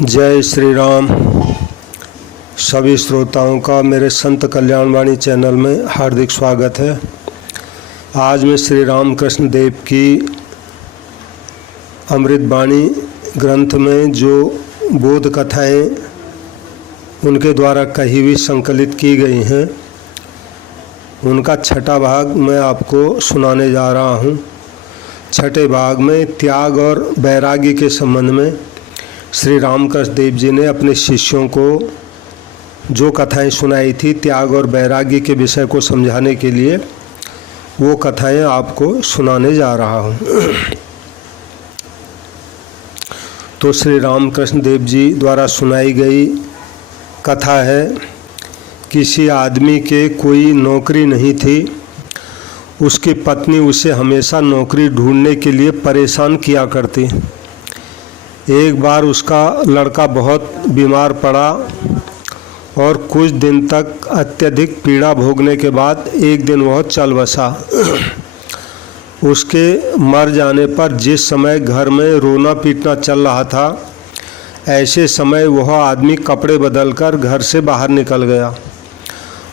जय श्री राम। सभी श्रोताओं का मेरे संत कल्याणवाणी चैनल में हार्दिक स्वागत है। आज मैं श्री रामकृष्ण देव की अमृतवाणी ग्रंथ में जो बोध कथाएं उनके द्वारा कही हुई संकलित की गई हैं, उनका छठा भाग मैं आपको सुनाने जा रहा हूँ। छठे भाग में त्याग और वैराग्य के संबंध में श्री रामकृष्ण देव जी ने अपने शिष्यों को जो कथाएं सुनाई थी त्याग और वैराग्य के विषय को समझाने के लिए, वो कथाएं आपको सुनाने जा रहा हूँ। तो श्री रामकृष्ण देव जी द्वारा सुनाई गई कथा है, किसी आदमी के कोई नौकरी नहीं थी। उसकी पत्नी उसे हमेशा नौकरी ढूंढने के लिए परेशान किया करती। एक बार उसका लड़का बहुत बीमार पड़ा और कुछ दिन तक अत्यधिक पीड़ा भोगने के बाद एक दिन वह चल बसा। उसके मर जाने पर जिस समय घर में रोना पीटना चल रहा था, ऐसे समय वह आदमी कपड़े बदलकर घर से बाहर निकल गया।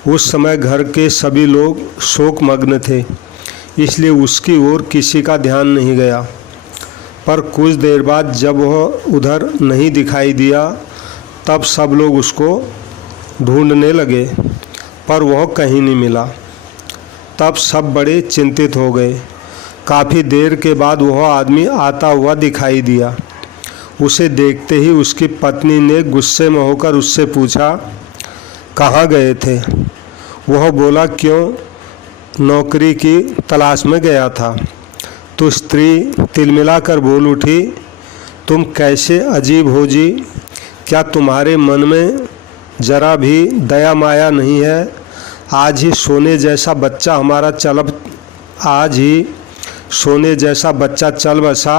उस समय घर के सभी लोग शोकमग्न थे, इसलिए उसकी ओर किसी का ध्यान नहीं गया। पर कुछ देर बाद जब वह उधर नहीं दिखाई दिया, तब सब लोग उसको ढूंढने लगे, पर वह कहीं नहीं मिला। तब सब बड़े चिंतित हो गए। काफ़ी देर के बाद वह आदमी आता हुआ दिखाई दिया। उसे देखते ही उसकी पत्नी ने गुस्से में होकर उससे पूछा, कहाँ गए थे? वह बोला, क्यों? नौकरी की तलाश में गया था। तो स्त्री तिलमिलाकर बोल उठी, तुम कैसे अजीब हो जी, क्या तुम्हारे मन में जरा भी दया माया नहीं है? आज ही सोने जैसा बच्चा चल बसा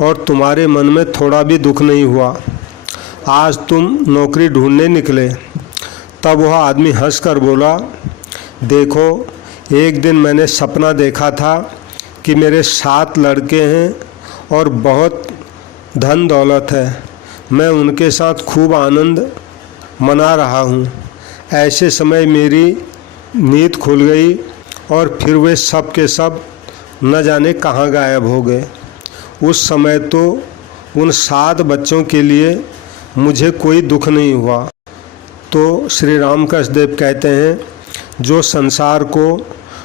और तुम्हारे मन में थोड़ा भी दुख नहीं हुआ। आज तुम नौकरी ढूंढने निकले। तब वह आदमी हंसकर बोला, देखो, एक दिन मैंने सपना देखा था कि मेरे 7 लड़के हैं और बहुत धन दौलत है। मैं उनके साथ खूब आनंद मना रहा हूँ। ऐसे समय मेरी नींद खुल गई और फिर वे सब के सब न जाने कहाँ गायब हो गए। उस समय तो उन 7 बच्चों के लिए मुझे कोई दुख नहीं हुआ। तो श्री रामकृष्ण देव कहते हैं, जो संसार को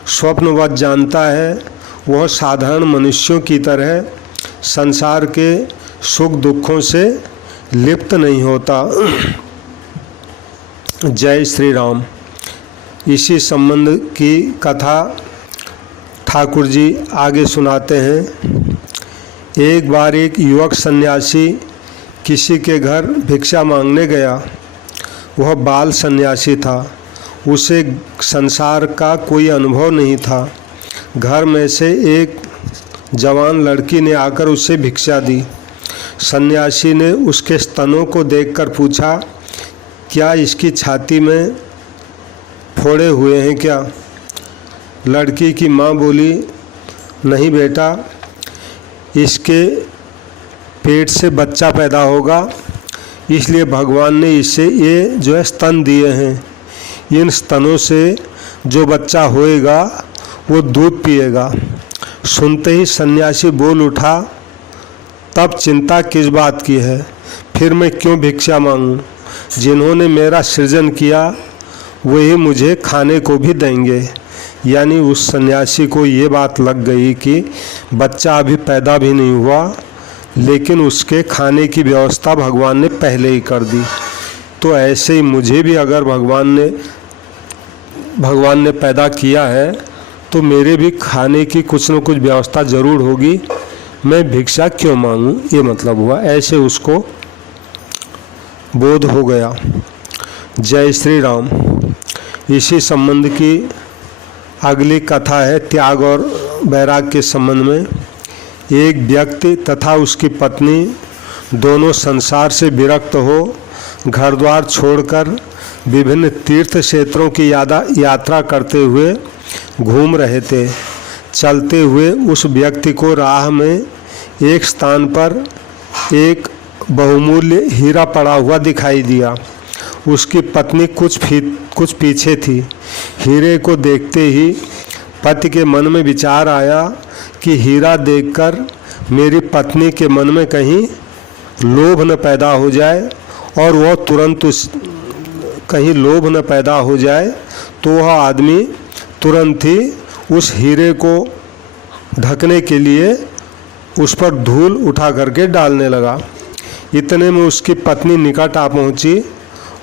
स्वप्नवत जानता है वह साधारण मनुष्यों की तरह संसार के सुख दुखों से लिप्त नहीं होता। जय श्री राम। इसी संबंध की कथा ठाकुर जी आगे सुनाते हैं। एक बार एक युवक सन्यासी किसी के घर भिक्षा मांगने गया। वह बाल सन्यासी था। उसे संसार का कोई अनुभव नहीं था। घर में से एक जवान लड़की ने आकर उसे भिक्षा दी। सन्यासी ने उसके स्तनों को देखकर पूछा, क्या इसकी छाती में फोड़े हुए हैं क्या? लड़की की माँ बोली, नहीं बेटा, इसके पेट से बच्चा पैदा होगा, इसलिए भगवान ने इसे ये स्तन दिए हैं। इन स्तनों से जो बच्चा होएगा वो दूध पिएगा। सुनते ही सन्यासी बोल उठा, तब चिंता किस बात की है? फिर मैं क्यों भिक्षा मांगूं? जिन्होंने मेरा सृजन किया वही मुझे खाने को भी देंगे। यानी उस सन्यासी को ये बात लग गई कि बच्चा अभी पैदा भी नहीं हुआ, लेकिन उसके खाने की व्यवस्था भगवान ने पहले ही कर दी। तो ऐसे ही मुझे भी अगर भगवान ने पैदा किया है तो मेरे भी खाने की कुछ न कुछ व्यवस्था ज़रूर होगी। मैं भिक्षा क्यों मांगूं, ये मतलब हुआ। ऐसे उसको बोध हो गया। जय श्री राम। इसी संबंध की अगली कथा है त्याग और वैराग्य के संबंध में। एक व्यक्ति तथा उसकी पत्नी दोनों संसार से विरक्त हो घर द्वार छोड़कर विभिन्न तीर्थ क्षेत्रों की यात्रा करते हुए घूम रहे थे। चलते हुए उस व्यक्ति को राह में एक स्थान पर एक बहुमूल्य हीरा पड़ा हुआ दिखाई दिया। उसकी पत्नी कुछ पीछे थी। हीरे को देखते ही पति के मन में विचार आया कि हीरा देखकर मेरी पत्नी के मन में कहीं लोभ न पैदा हो जाए, और वह तो वह आदमी तुरंत ही उस हीरे को ढकने के लिए उस पर धूल उठा करके डालने लगा। इतने में उसकी पत्नी निकट आ पहुंची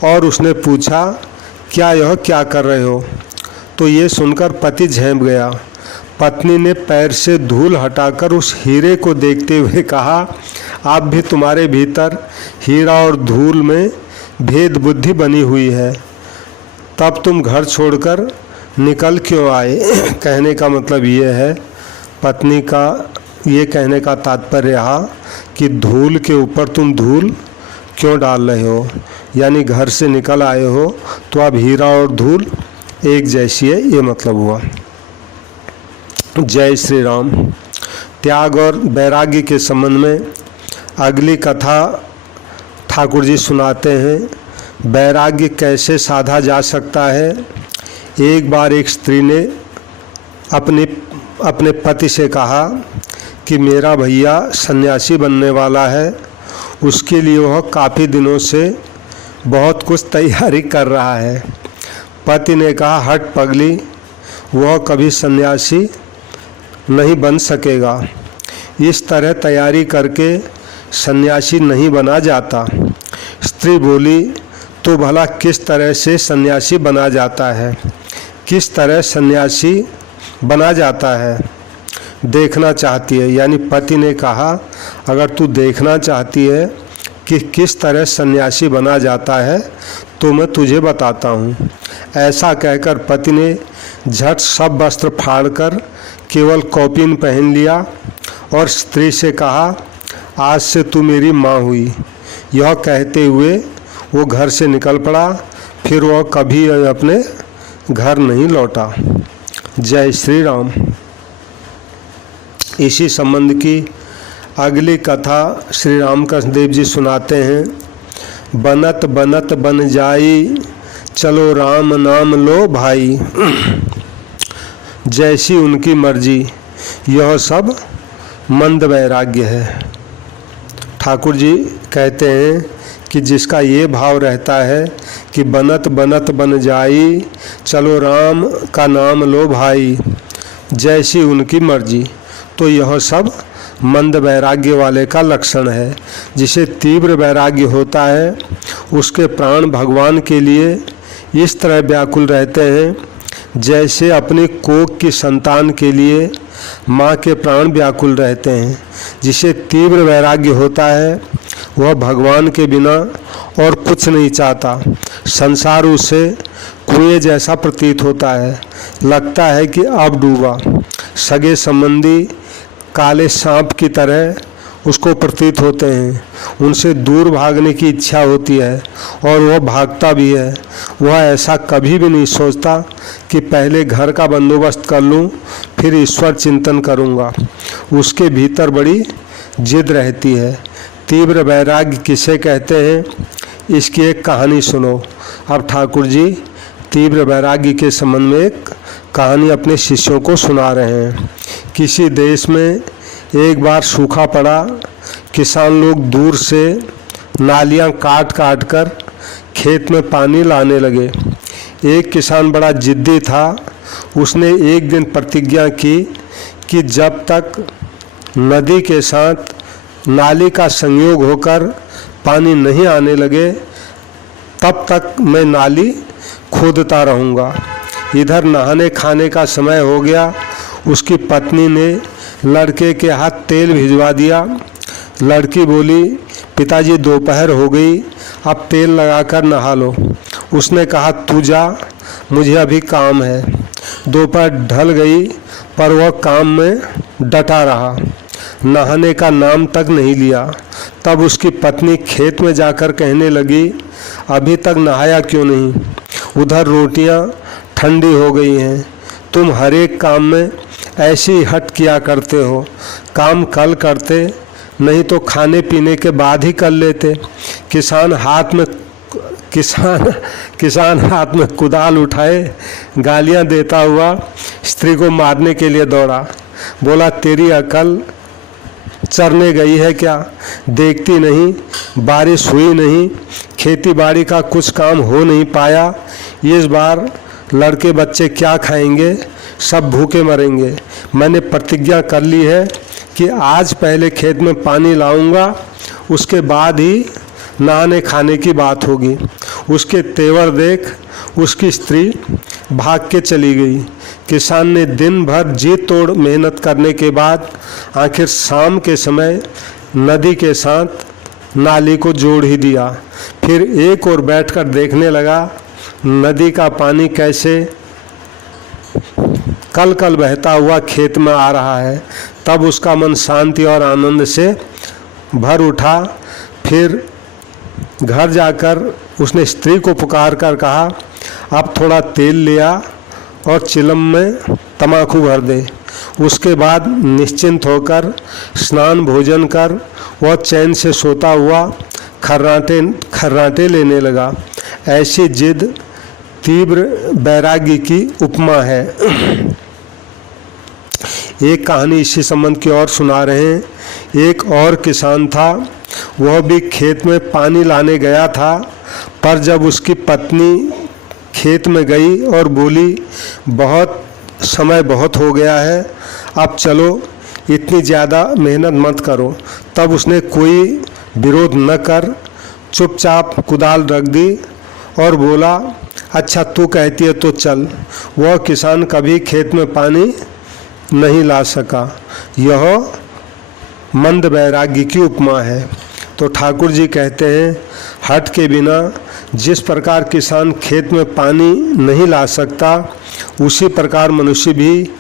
और उसने पूछा, क्या कर रहे हो? तो ये सुनकर पति झेंप गया। पत्नी ने पैर से धूल हटाकर उस हीरे को देखते हुए कहा, अब भी तुम्हारे भीतर हीरा और धूल में भेद बुद्धि बनी हुई है, तब तुम घर छोड़कर निकल क्यों आए? कहने का मतलब ये है, पत्नी का ये कहने का तात्पर्य रहा कि धूल के ऊपर तुम धूल क्यों डाल रहे हो, यानी घर से निकल आए हो तो अब हीरा और धूल एक जैसी है, ये मतलब हुआ। जय श्री राम। त्याग और वैराग्य के संबंध में अगली कथा ठाकुर जी सुनाते हैं। वैराग्य कैसे साधा जा सकता है। एक बार एक स्त्री ने अपने पति से कहा कि मेरा भैया सन्यासी बनने वाला है, उसके लिए वह काफ़ी दिनों से बहुत कुछ तैयारी कर रहा है। पति ने कहा, हट पगली, वह कभी सन्यासी नहीं बन सकेगा। इस तरह तैयारी करके सन्यासी नहीं बना जाता। स्त्री बोली, तो भला किस तरह से सन्यासी बना जाता है? किस तरह सन्यासी बना जाता है देखना चाहती है। यानी पति ने कहा, अगर तू देखना चाहती है कि किस तरह सन्यासी बना जाता है तो मैं तुझे बताता हूँ। ऐसा कहकर पति ने झट सब वस्त्र फाड़कर केवल कौपीन पहन लिया और स्त्री से कहा, आज से तू मेरी माँ हुई। यह कहते हुए वो घर से निकल पड़ा। फिर वह कभी अपने घर नहीं लौटा। जय श्री राम। इसी संबंध की अगली कथा श्री रामकृष्ण देव जी सुनाते हैं। बनत बनत बन जाई, चलो राम नाम लो भाई। जैसी उनकी मर्जी, यह सब मंद वैराग्य है। ठाकुर जी कहते हैं कि जिसका ये भाव रहता है कि बनत बनत बन जाई, चलो राम का नाम लो भाई, जैसी उनकी मर्जी, तो यह सब मंद वैराग्य वाले का लक्षण है। जिसे तीव्र वैराग्य होता है उसके प्राण भगवान के लिए इस तरह व्याकुल रहते हैं जैसे अपनी कोख की संतान के लिए माँ के प्राण व्याकुल रहते हैं। जिसे तीव्र वैराग्य होता है वह भगवान के बिना और कुछ नहीं चाहता। संसार उसे कुएं जैसा प्रतीत होता है, लगता है कि अब डूबा। सगे संबंधी काले सांप की तरह उसको प्रतीत होते हैं। उनसे दूर भागने की इच्छा होती है और वह भागता भी है। वह ऐसा कभी भी नहीं सोचता कि पहले घर का बंदोबस्त कर लूं, फिर ईश्वर चिंतन करूंगा। उसके भीतर बड़ी जिद रहती है। तीव्र वैराग्य किसे कहते हैं, इसकी एक कहानी सुनो। अब ठाकुर जी तीव्र वैराग्य के संबंध में एक कहानी अपने शिष्यों को सुना रहे हैं। किसी देश में एक बार सूखा पड़ा। किसान लोग दूर से नालियां काट काट कर खेत में पानी लाने लगे। एक किसान बड़ा जिद्दी था। उसने एक दिन प्रतिज्ञा की कि जब तक नदी के साथ नाली का संयोग होकर पानी नहीं आने लगे तब तक मैं नाली खोदता रहूँगा। इधर नहाने खाने का समय हो गया। उसकी पत्नी ने लड़के के हाथ तेल भिजवा दिया। लड़की बोली, पिताजी दोपहर हो गई, अब तेल लगाकर नहा लो। उसने कहा, तू जा, मुझे अभी काम है। दोपहर ढल गई पर वह काम में डटा रहा, नहाने का नाम तक नहीं लिया। तब उसकी पत्नी खेत में जाकर कहने लगी, अभी तक नहाया क्यों नहीं? उधर रोटियां ठंडी हो गई हैं। तुम हर एक काम में ऐसी हट किया करते हो। काम कल करते, नहीं तो खाने पीने के बाद ही कर लेते। किसान हाथ में कुदाल उठाए गालियां देता हुआ स्त्री को मारने के लिए दौड़ा। बोला, तेरी अकल चरने गई है क्या? देखती नहीं, बारिश हुई नहीं, खेती बाड़ी का कुछ काम हो नहीं पाया, इस बार लड़के बच्चे क्या खाएंगे? सब भूखे मरेंगे। मैंने प्रतिज्ञा कर ली है कि आज पहले खेत में पानी लाऊंगा, उसके बाद ही नहाने खाने की बात होगी। उसके तेवर देख उसकी स्त्री भाग के चली गई। किसान ने दिन भर जी तोड़ मेहनत करने के बाद आखिर शाम के समय नदी के साथ नाली को जोड़ ही दिया। फिर एक और बैठकर देखने लगा नदी का पानी कैसे कल कल बहता हुआ खेत में आ रहा है। तब उसका मन शांति और आनंद से भर उठा। फिर घर जाकर उसने स्त्री को पुकार कर कहा, अब थोड़ा तेल ले आ और चिलम में तम्बाकू भर दे। उसके बाद निश्चिंत होकर स्नान भोजन कर वह चैन से सोता हुआ खर्राटे लेने लगा। ऐसी जिद तीव्र वैराग्य की उपमा है। एक कहानी इसी संबंध की और सुना रहे हैं। एक और किसान था, वह भी खेत में पानी लाने गया था, पर जब उसकी पत्नी खेत में गई और बोली, समय बहुत हो गया है, अब चलो, इतनी ज़्यादा मेहनत मत करो, तब उसने कोई विरोध न कर चुपचाप कुदाल रख दी और बोला, अच्छा तू कहती है तो चल। वह किसान कभी खेत में पानी नहीं ला सका। यह मंद वैराग्य की उपमा है। तो ठाकुर जी कहते हैं, हट के बिना जिस प्रकार किसान खेत में पानी नहीं ला सकता, उसी प्रकार मनुष्य भी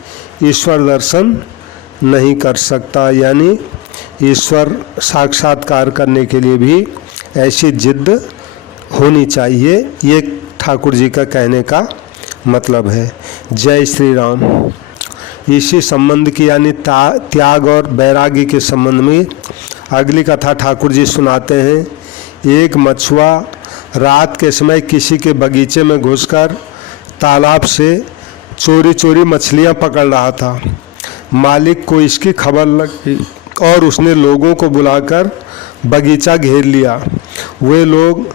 ईश्वर दर्शन नहीं कर सकता। यानी ईश्वर साक्षात्कार करने के लिए भी ऐसी जिद्द होनी चाहिए। ये ठाकुर जी का कहने का मतलब है। जय श्री राम। इसी संबंध की यानी त्याग और वैराग्य के संबंध में अगली कथा ठाकुर जी सुनाते हैं। एक मछुआ रात के समय किसी के बगीचे में घुसकर तालाब से चोरी चोरी मछलियां पकड़ रहा था। मालिक को इसकी खबर लगी और उसने लोगों को बुलाकर बगीचा घेर लिया। वे लोग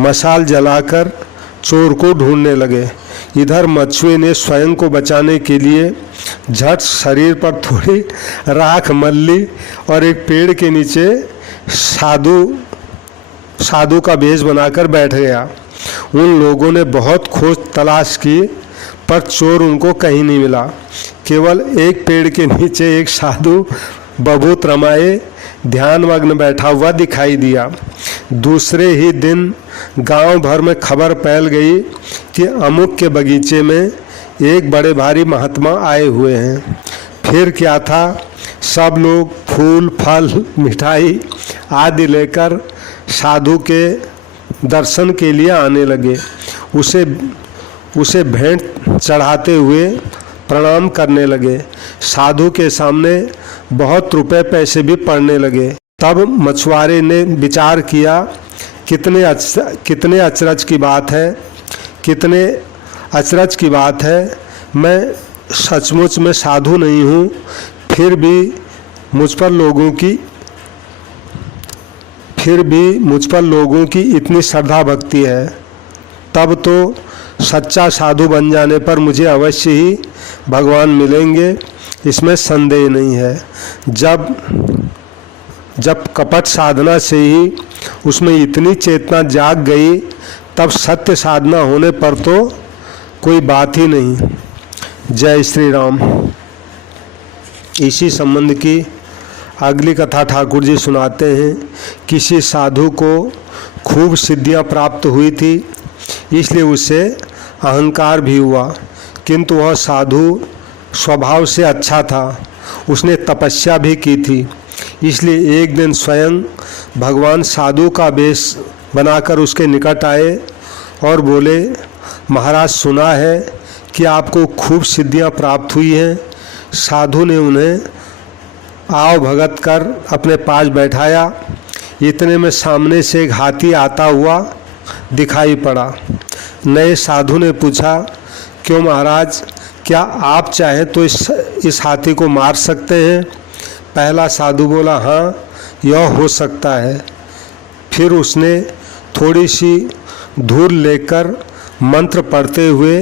मशाल जलाकर चोर को ढूंढने लगे। इधर मछुए ने स्वयं को बचाने के लिए झट शरीर पर थोड़ी राख मल ली और एक पेड़ के नीचे साधु का भेष बनाकर बैठ गया। उन लोगों ने बहुत खोज तलाश की, पर चोर उनको कहीं नहीं मिला। केवल एक पेड़ के नीचे एक साधु बभूत रमाए ध्यानमग्न बैठा हुआ दिखाई दिया। दूसरे ही दिन गांव भर में खबर फैल गई कि अमुक के बगीचे में एक बड़े भारी महात्मा आए हुए हैं। फिर क्या था, सब लोग फूल फल मिठाई आदि लेकर साधु के दर्शन के लिए आने लगे। उसे भेंट चढ़ाते हुए प्रणाम करने लगे। साधु के सामने बहुत रुपए पैसे भी पड़ने लगे। तब मछुआरे ने विचार किया, कितने अचरज की बात है, कितने अचरज की बात है। मैं सचमुच में साधु नहीं हूँ, फिर भी मुझ पर लोगों की इतनी श्रद्धा भक्ति है। तब तो सच्चा साधु बन जाने पर मुझे अवश्य ही भगवान मिलेंगे, इसमें संदेह नहीं है। जब कपट साधना से ही उसमें इतनी चेतना जाग गई, तब सत्य साधना होने पर तो कोई बात ही नहीं। जय श्री राम। इसी संबंध की अगली कथा ठाकुर जी सुनाते हैं। किसी साधु को खूब सिद्धियां प्राप्त हुई थी, इसलिए उसे अहंकार भी हुआ, किंतु वह साधु स्वभाव से अच्छा था। उसने तपस्या भी की थी, इसलिए एक दिन स्वयं भगवान साधु का वेश बनाकर उसके निकट आए और बोले, महाराज सुना है कि आपको खूब सिद्धियां प्राप्त हुई हैं। साधु ने उन्हें आव भगत कर अपने पास बैठाया। इतने में सामने से एक हाथी आता हुआ दिखाई पड़ा। नए साधु ने पूछा, क्यों महाराज, क्या आप चाहें तो इस हाथी को मार सकते हैं? पहला साधु बोला, हाँ, यह हो सकता है। फिर उसने थोड़ी सी धूल लेकर मंत्र पढ़ते हुए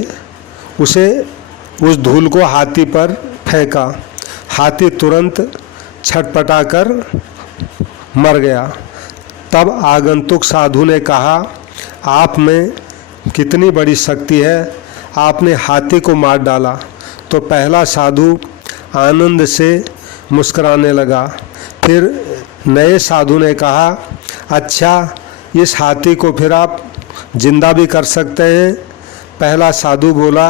उस धूल को हाथी पर फेंका। हाथी तुरंत छटपटाकर मर गया। तब आगंतुक साधु ने कहा, आप में कितनी बड़ी शक्ति है, आपने हाथी को मार डाला। तो पहला साधु आनंद से मुस्कुराने लगा। फिर नए साधु ने कहा, अच्छा, इस हाथी को फिर आप जिंदा भी कर सकते हैं? पहला साधु बोला,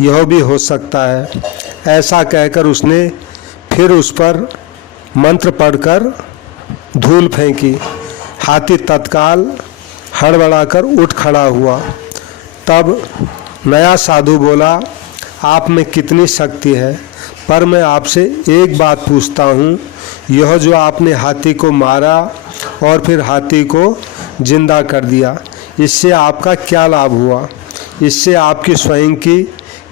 यह भी हो सकता है। ऐसा कहकर उसने फिर उस पर मंत्र पढ़कर धूल फेंकी। हाथी तत्काल हड़बड़ाकर उठ खड़ा हुआ। तब नया साधु बोला, आप में कितनी शक्ति है, पर मैं आपसे एक बात पूछता हूँ, यह जो आपने हाथी को मारा और फिर हाथी को जिंदा कर दिया, इससे आपका क्या लाभ हुआ? इससे आपकी स्वयं की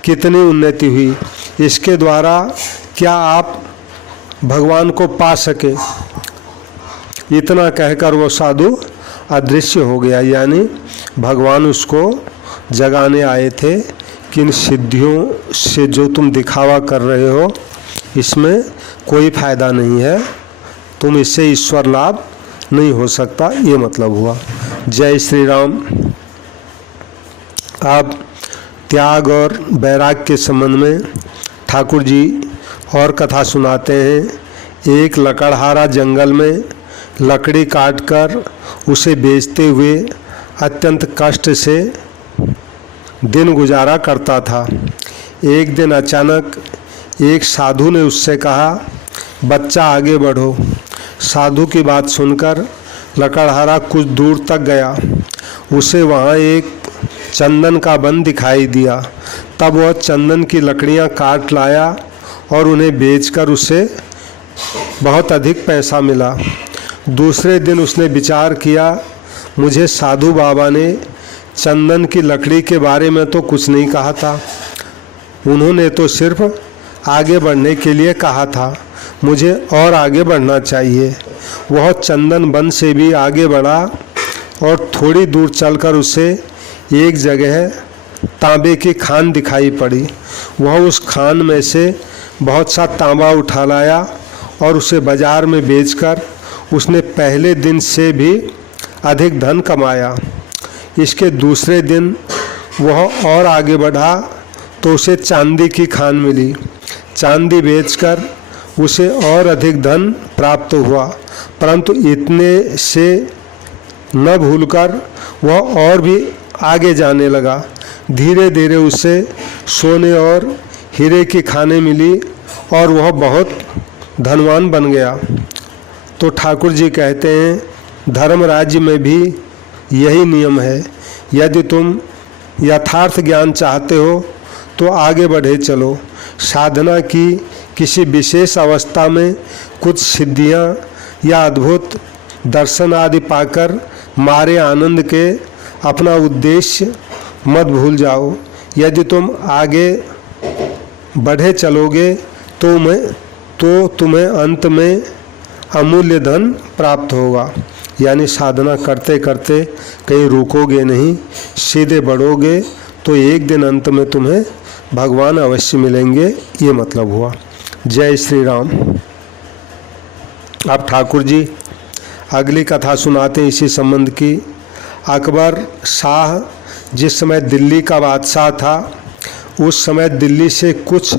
कितनी उन्नति हुई? इसके द्वारा क्या आप भगवान को पा सके? इतना कहकर वो साधु अदृश्य हो गया। यानी भगवान उसको जगाने आए थे कि इन सिद्धियों से जो तुम दिखावा कर रहे हो, इसमें कोई फायदा नहीं है, तुम इससे ईश्वर लाभ नहीं हो सकता, ये मतलब हुआ। जय श्री राम। अब त्याग और वैराग के संबंध में ठाकुर जी और कथा सुनाते हैं। एक लकड़हारा जंगल में लकड़ी काटकर उसे बेचते हुए अत्यंत कष्ट से दिन गुजारा करता था। एक दिन अचानक एक साधु ने उससे कहा, बच्चा आगे बढ़ो। साधु की बात सुनकर लकड़हारा कुछ दूर तक गया। उसे वहाँ एक चंदन का वन दिखाई दिया। तब वह चंदन की लकड़ियाँ काट लाया और उन्हें बेचकर उसे बहुत अधिक पैसा मिला। दूसरे दिन उसने विचार किया, मुझे साधु बाबा ने चंदन की लकड़ी के बारे में तो कुछ नहीं कहा था, उन्होंने तो सिर्फ आगे बढ़ने के लिए कहा था, मुझे और आगे बढ़ना चाहिए। वह चंदन वन से भी आगे बढ़ा और थोड़ी दूर चलकर उसे एक जगह तांबे की खान दिखाई पड़ी। वह उस खान में से बहुत सा तांबा उठा लाया और उसे बाजार में बेचकर उसने पहले दिन से भी अधिक धन कमाया। इसके दूसरे दिन वह और आगे बढ़ा तो उसे चांदी की खान मिली। चांदी बेचकर उसे और अधिक धन प्राप्त हुआ, परंतु इतने से न भूलकर वह और भी आगे जाने लगा। धीरे धीरे उसे सोने और हीरे की खानें मिली और वह बहुत धनवान बन गया। तो ठाकुर जी कहते हैं, धर्म राज्य में भी यही नियम है। यदि तुम यथार्थ ज्ञान चाहते हो तो आगे बढ़े चलो। साधना की किसी विशेष अवस्था में कुछ सिद्धियां या अद्भुत दर्शन आदि पाकर मारे आनंद के अपना उद्देश्य मत भूल जाओ। यदि तुम आगे बढ़े चलोगे तो तुम्हें अंत में अमूल्य धन प्राप्त होगा। यानी साधना करते करते कहीं रुकोगे नहीं, सीधे बढ़ोगे तो एक दिन अंत में तुम्हें भगवान अवश्य मिलेंगे, ये मतलब हुआ। जय श्री राम। अब ठाकुर जी अगली कथा सुनाते हैं इसी संबंध की। अकबर शाह जिस समय दिल्ली का बादशाह था, उस समय दिल्ली से कुछ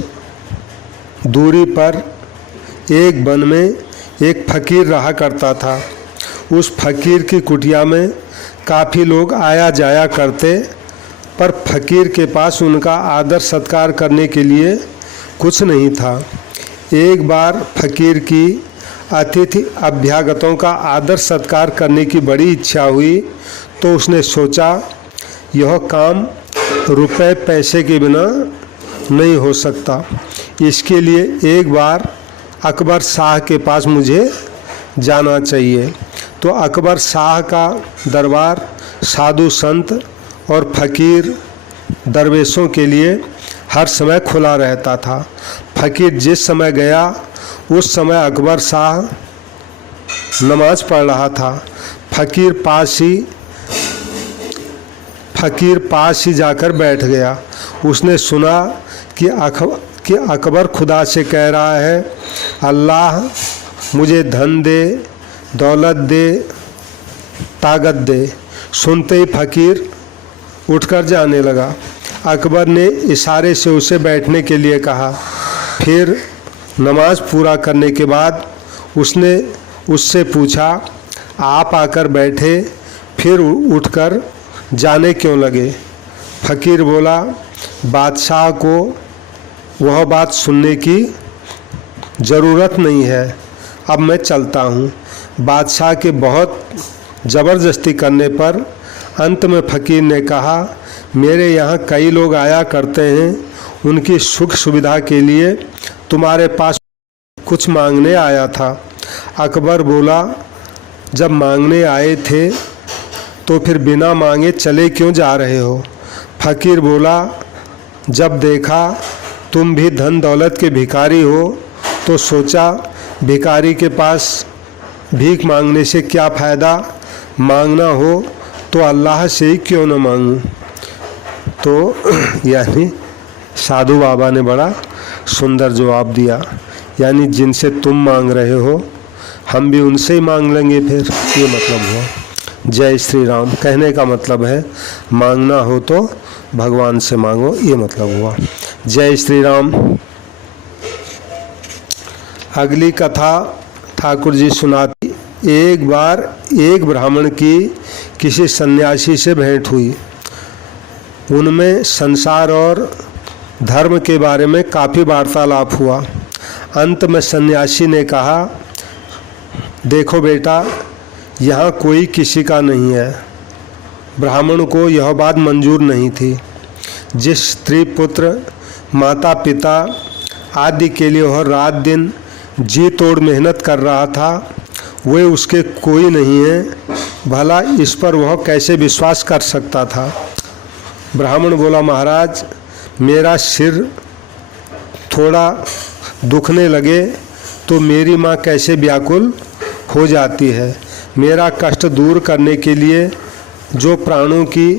दूरी पर एक वन में एक फकीर रहा करता था। उस फकीर की कुटिया में काफ़ी लोग आया जाया करते, पर फकीर के पास उनका आदर सत्कार करने के लिए कुछ नहीं था। एक बार फकीर की अतिथि अभ्यागतों का आदर सत्कार करने की बड़ी इच्छा हुई, तो उसने सोचा यह काम रुपए पैसे के बिना नहीं हो सकता। इसके लिए एक बार अकबर शाह के पास मुझे जाना चाहिए। तो अकबर शाह का दरबार साधु संत और फकीर दरवेशों के लिए हर समय खुला रहता था। फकीर जिस समय गया उस समय अकबर शाह नमाज पढ़ रहा था। फकीर पास ही जाकर बैठ गया। उसने सुना कि अकबर खुदा से कह रहा है, अल्लाह मुझे धन दे, दौलत दे, ताकत दे। सुनते ही फकीर उठकर जाने लगा। अकबर ने इशारे से उसे बैठने के लिए कहा। फिर नमाज पूरा करने के बाद उसने उससे पूछा, आप आकर बैठे फिर उठकर जाने क्यों लगे? फकीर बोला, बादशाह को वह बात सुनने की ज़रूरत नहीं है, अब मैं चलता हूँ। बादशाह के बहुत ज़बरदस्ती करने पर अंत में फ़कीर ने कहा, मेरे यहाँ कई लोग आया करते हैं, उनकी सुख सुविधा के लिए तुम्हारे पास कुछ मांगने आया था। अकबर बोला, जब मांगने आए थे तो फिर बिना मांगे चले क्यों जा रहे हो? फ़कीर बोला, जब देखा तुम भी धन दौलत के भिखारी हो तो सोचा भिखारी के पास भीख मांगने से क्या फ़ायदा, मांगना हो तो अल्लाह से ही क्यों न मांगूं। तो यानी साधु बाबा ने बड़ा सुंदर जवाब दिया, यानी जिनसे तुम मांग रहे हो हम भी उनसे ही मांग लेंगे, फिर ये मतलब हुआ। जय श्री राम कहने का मतलब है मांगना हो तो भगवान से मांगो, ये मतलब हुआ। जय श्री राम। अगली कथा ठाकुर जी सुनाती। एक बार एक ब्राह्मण की किसी सन्यासी से भेंट हुई। उनमें संसार और धर्म के बारे में काफ़ी वार्तालाप हुआ। अंत में सन्यासी ने कहा, देखो बेटा, यहाँ कोई किसी का नहीं है। ब्राह्मण को यह बात मंजूर नहीं थी। जिस स्त्री पुत्र माता पिता आदि के लिए वह रात दिन जी तोड़ मेहनत कर रहा था, वे उसके कोई नहीं है, भला इस पर वह कैसे विश्वास कर सकता था? ब्राह्मण बोला, महाराज, मेरा सिर थोड़ा दुखने लगे तो मेरी माँ कैसे व्याकुल हो जाती है। मेरा कष्ट दूर करने के लिए जो प्राणों की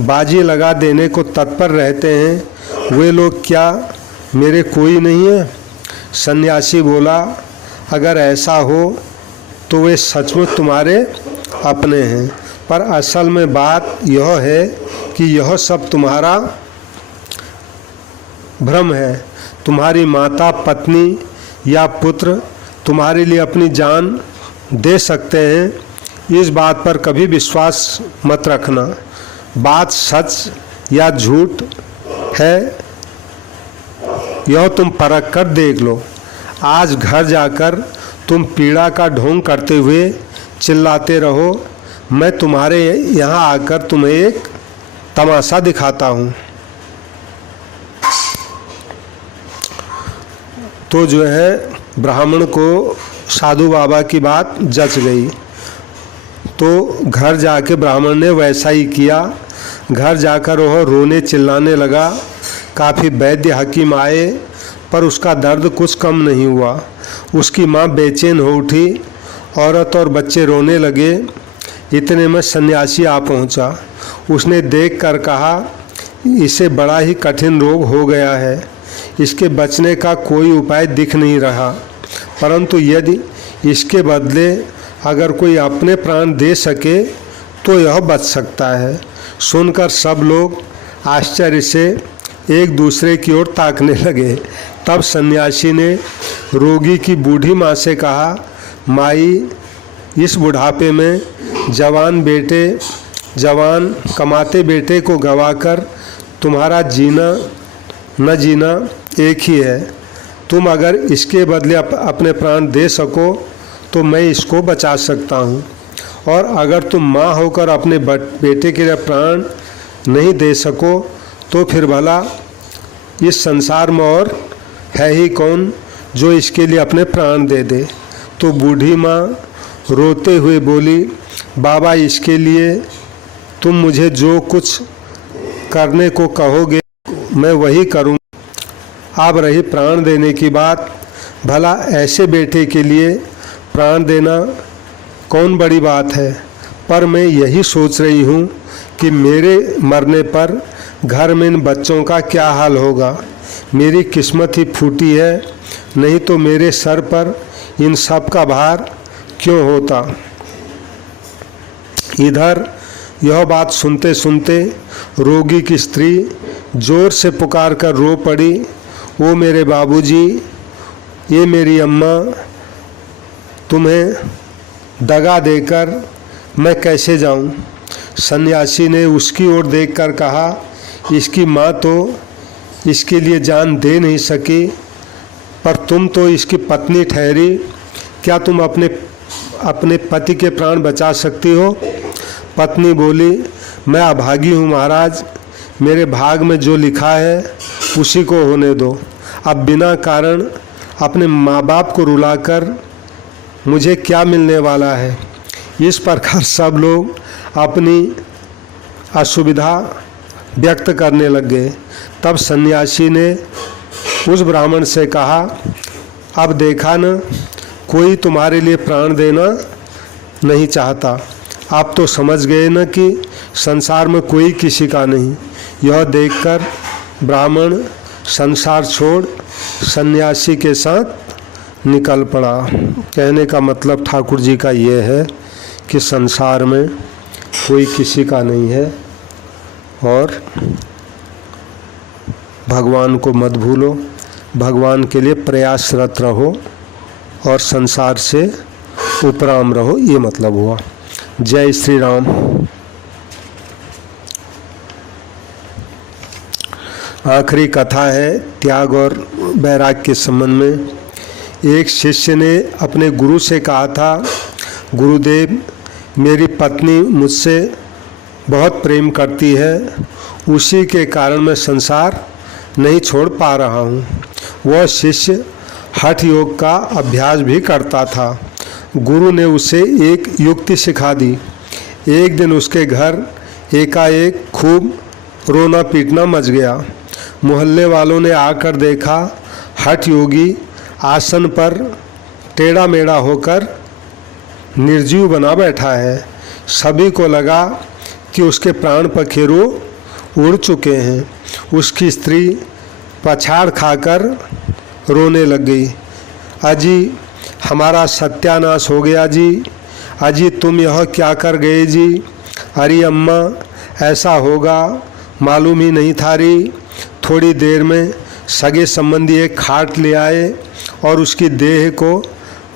बाजी लगा देने को तत्पर रहते हैं, वे लोग क्या मेरे कोई नहीं है? सन्यासी बोला, अगर ऐसा हो तो वे सचमुच तुम्हारे अपने हैं, पर असल में बात यह है कि यह सब तुम्हारा भ्रम है। तुम्हारी माता, पत्नी या पुत्र तुम्हारे लिए अपनी जान दे सकते हैं, इस बात पर कभी विश्वास मत रखना। बात सच या झूठ है यह तुम परख कर देख लो। आज घर जाकर तुम पीड़ा का ढोंग करते हुए चिल्लाते रहो, मैं तुम्हारे यहाँ आकर तुम्हें एक तमाशा दिखाता हूँ। तो जो है ब्राह्मण को साधु बाबा की बात जच गई, तो घर जाके ब्राह्मण ने वैसा ही किया। घर जाकर वह रोने चिल्लाने लगा। काफ़ी वैद्य हकीम आए पर उसका दर्द कुछ कम नहीं हुआ। उसकी माँ बेचैन हो उठी, औरत और बच्चे रोने लगे। इतने में सन्यासी आ पहुँचा। उसने देख कर कहा, इसे बड़ा ही कठिन रोग हो गया है, इसके बचने का कोई उपाय दिख नहीं रहा, परंतु यदि इसके बदले अगर कोई अपने प्राण दे सके तो यह बच सकता है। सुनकर सब लोग आश्चर्य से एक दूसरे की ओर ताकने लगे। तब सन्यासी ने रोगी की बूढ़ी माँ से कहा, माई, इस बुढ़ापे में जवान कमाते बेटे को गंवाकर तुम्हारा जीना न जीना एक ही है। तुम अगर इसके बदले अपने प्राण दे सको तो मैं इसको बचा सकता हूँ, और अगर तुम माँ होकर अपने बेटे के लिए प्राण नहीं दे सको तो फिर भला इस संसार में और है ही कौन जो इसके लिए अपने प्राण दे दे। तो बूढ़ी माँ रोते हुए बोली, बाबा इसके लिए तुम मुझे जो कुछ करने को कहोगे मैं वही करूँगा। अब रही प्राण देने की बात, भला ऐसे बेटे के लिए प्राण देना कौन बड़ी बात है, पर मैं यही सोच रही हूँ कि मेरे मरने पर घर में इन बच्चों का क्या हाल होगा। मेरी किस्मत ही फूटी है, नहीं तो मेरे सर पर इन सब का भार क्यों होता। इधर यह बात सुनते सुनते रोगी की स्त्री जोर से पुकार कर रो पड़ी, ओ मेरे बाबूजी, ये मेरी अम्मा, तुम्हें दगा देकर मैं कैसे जाऊं। सन्यासी ने उसकी ओर देखकर कहा, इसकी माँ तो इसके लिए जान दे नहीं सकी, पर तुम तो इसकी पत्नी ठहरी, क्या तुम अपने पति के प्राण बचा सकती हो। पत्नी बोली, मैं अभागी हूँ महाराज, मेरे भाग में जो लिखा है उसी को होने दो। अब बिना कारण अपने माँ बाप को रुलाकर मुझे क्या मिलने वाला है। इस प्रकार सब लोग अपनी असुविधा व्यक्त करने लग गए। तब सन्यासी ने उस ब्राह्मण से कहा, अब देखा न, कोई तुम्हारे लिए प्राण देना नहीं चाहता। आप तो समझ गए न कि संसार में कोई किसी का नहीं। यह देखकर ब्राह्मण संसार छोड़ सन्यासी के साथ निकल पड़ा। कहने का मतलब ठाकुर जी का ये है कि संसार में कोई किसी का नहीं है और भगवान को मत भूलो, भगवान के लिए प्रयासरत रहो और संसार से उपराम रहो, ये मतलब हुआ। जय श्री राम। आखिरी कथा है त्याग और वैराग्य के संबंध में। एक शिष्य ने अपने गुरु से कहा था, गुरुदेव, मेरी पत्नी मुझसे बहुत प्रेम करती है, उसी के कारण मैं संसार नहीं छोड़ पा रहा हूँ। वह शिष्य हठ योग का अभ्यास भी करता था। गुरु ने उसे एक युक्ति सिखा दी। एक दिन उसके घर एकाएक खूब रोना पीटना मच गया। मोहल्ले वालों ने आकर देखा, हठ योगी आसन पर टेढ़ा मेढ़ा होकर निर्जीव बना बैठा है। सभी को लगा कि उसके प्राण पखेरु उड़ चुके हैं। उसकी स्त्री पछाड़ खाकर रोने लग गई, अजी हमारा सत्यानाश हो गया जी, अजी तुम यह क्या कर गए जी। अरे अम्मा, ऐसा होगा मालूम ही नहीं था री। थोड़ी देर में सगे संबंधी एक खाट ले आए और उसकी देह को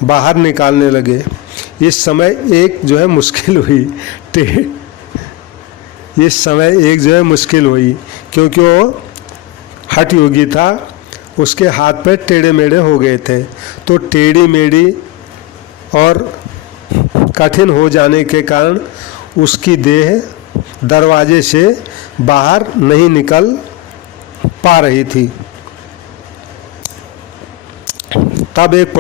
बाहर निकालने लगे। इस समय एक जो है मुश्किल हुई क्योंकि वो हठ योगी था, उसके हाथ पैर टेढ़े मेढ़े हो गए थे। तो टेढ़ी मेढ़ी और कठिन हो जाने के कारण उसकी देह दरवाजे से बाहर नहीं निकल पा रही थी। तब एक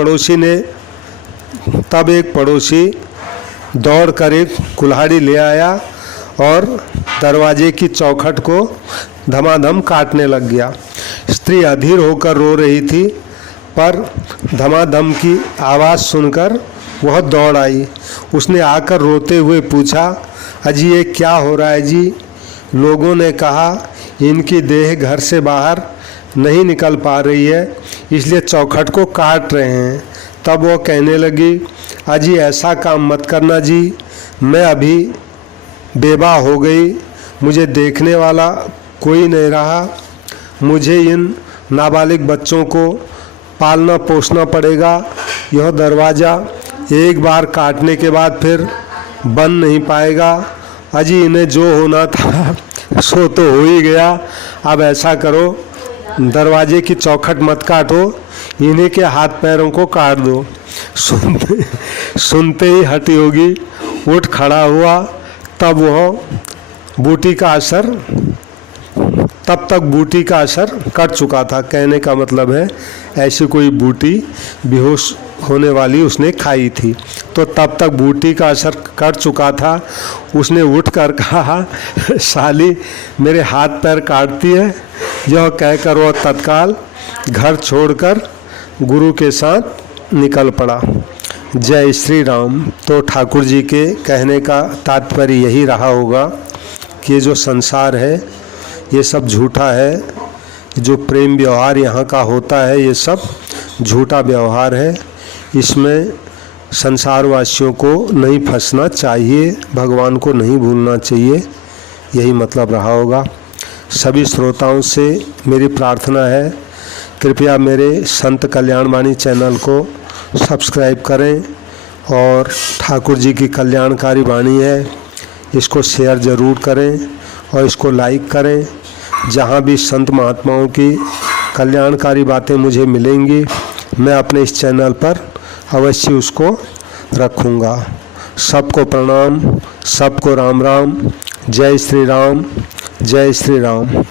पड़ोसी दौड़ कर एक कुल्हाड़ी ले आया और दरवाजे की चौखट को धमाधम काटने लग गया। स्त्री अधीर होकर रो रही थी, पर धमाधम की आवाज़ सुनकर वह दौड़ आई। उसने आकर रोते हुए पूछा, अजी ये क्या हो रहा है जी। लोगों ने कहा इनकी देह घर से बाहर नहीं निकल पा रही है, इसलिए चौखट को काट रहे हैं। तब वो कहने लगी, अजी ऐसा काम मत करना जी, मैं अभी बेवा हो गई, मुझे देखने वाला कोई नहीं रहा, मुझे इन नाबालिग बच्चों को पालना पोसना पड़ेगा। यह दरवाज़ा एक बार काटने के बाद फिर बन नहीं पाएगा। अजी इन्हें जो होना था सो तो हो ही गया, अब ऐसा करो दरवाजे की चौखट मत काटो, इन्हीं के हाथ पैरों को काट दो। सुनते ही हठ योगी उठ खड़ा हुआ। तब वह बूटी का असर तब तक बूटी का असर कट चुका था। कहने का मतलब है ऐसी कोई बूटी बेहोश होने वाली उसने खाई थी, तो तब तक बूटी का असर कट चुका था। उसने उठकर कहा, साली मेरे हाथ पैर काटती है। यह कहकर वह तत्काल घर छोड़कर गुरु के साथ निकल पड़ा। जय श्री राम। तो ठाकुर जी के कहने का तात्पर्य यही रहा होगा कि ये जो संसार है ये सब झूठा है। जो प्रेम व्यवहार यहाँ का होता है ये सब झूठा व्यवहार है। इसमें संसारवासियों को नहीं फंसना चाहिए, भगवान को नहीं भूलना चाहिए, यही मतलब रहा होगा। सभी श्रोताओं से मेरी प्रार्थना है, कृपया मेरे संत कल्याणवाणी चैनल को सब्सक्राइब करें और ठाकुर जी की कल्याणकारी वाणी है, इसको शेयर ज़रूर करें और इसको लाइक करें। जहाँ भी संत महात्माओं की कल्याणकारी बातें मुझे मिलेंगी मैं अपने इस चैनल पर अवश्य उसको रखूँगा। सबको प्रणाम, सबको राम राम। जय श्री राम, जय श्री राम।